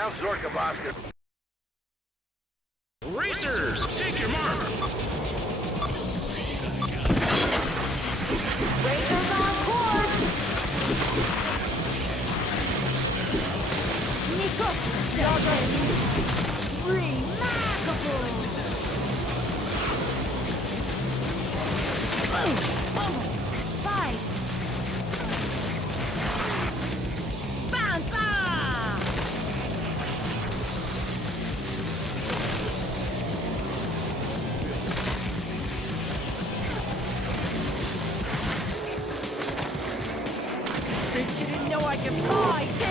Mount Zorka Bosker. Racers, take your mark. Racers on course. Nico, remarkable. Fight. Bounce. You didn't know I could fly, too!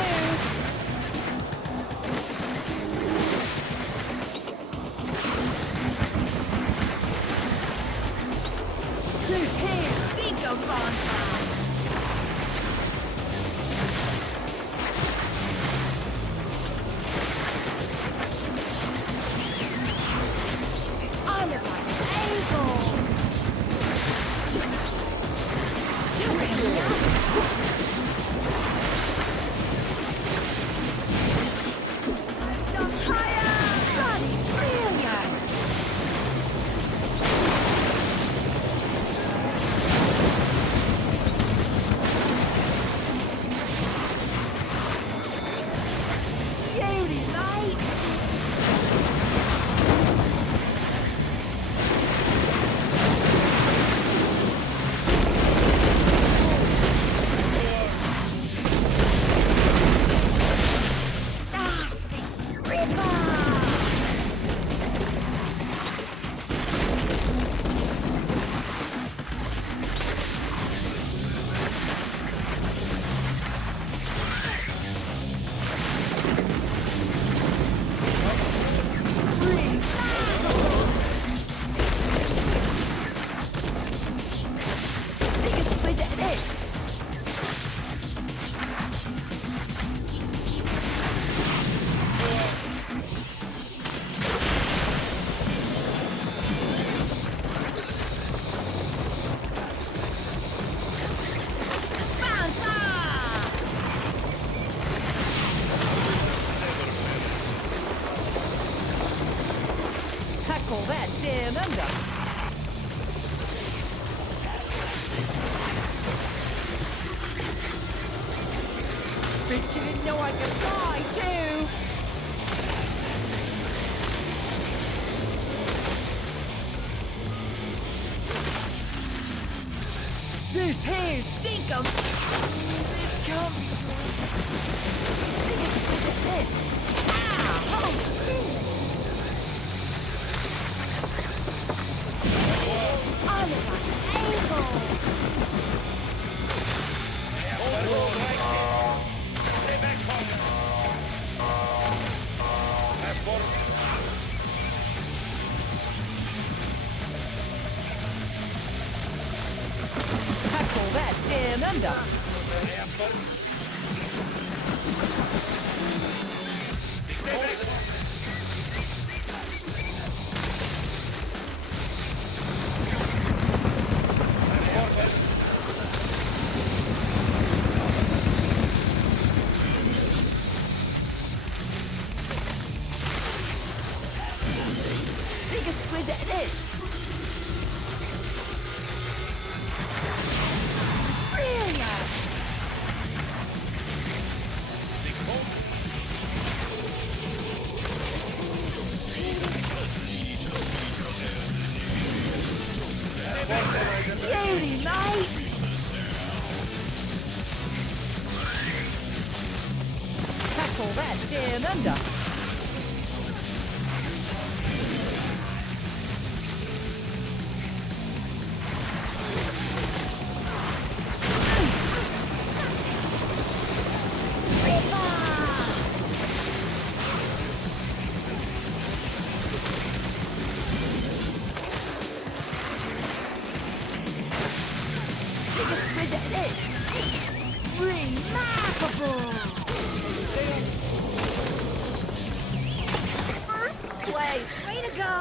Who's here? Bingo bonfire! Oliver Abel! You're tackle that down under. Bet you didn't know I could fly, too! This here's Stinkum! This come... Biggest visit this! Ow! Oh, Oliver Abel! Stay back, Passport. Tackle that down under! Stay back. Biggest squid that it is! Brilliant! Beauty, mate! Tackle that down under! Biggest squid that is! Remarkable! First place! Way to go!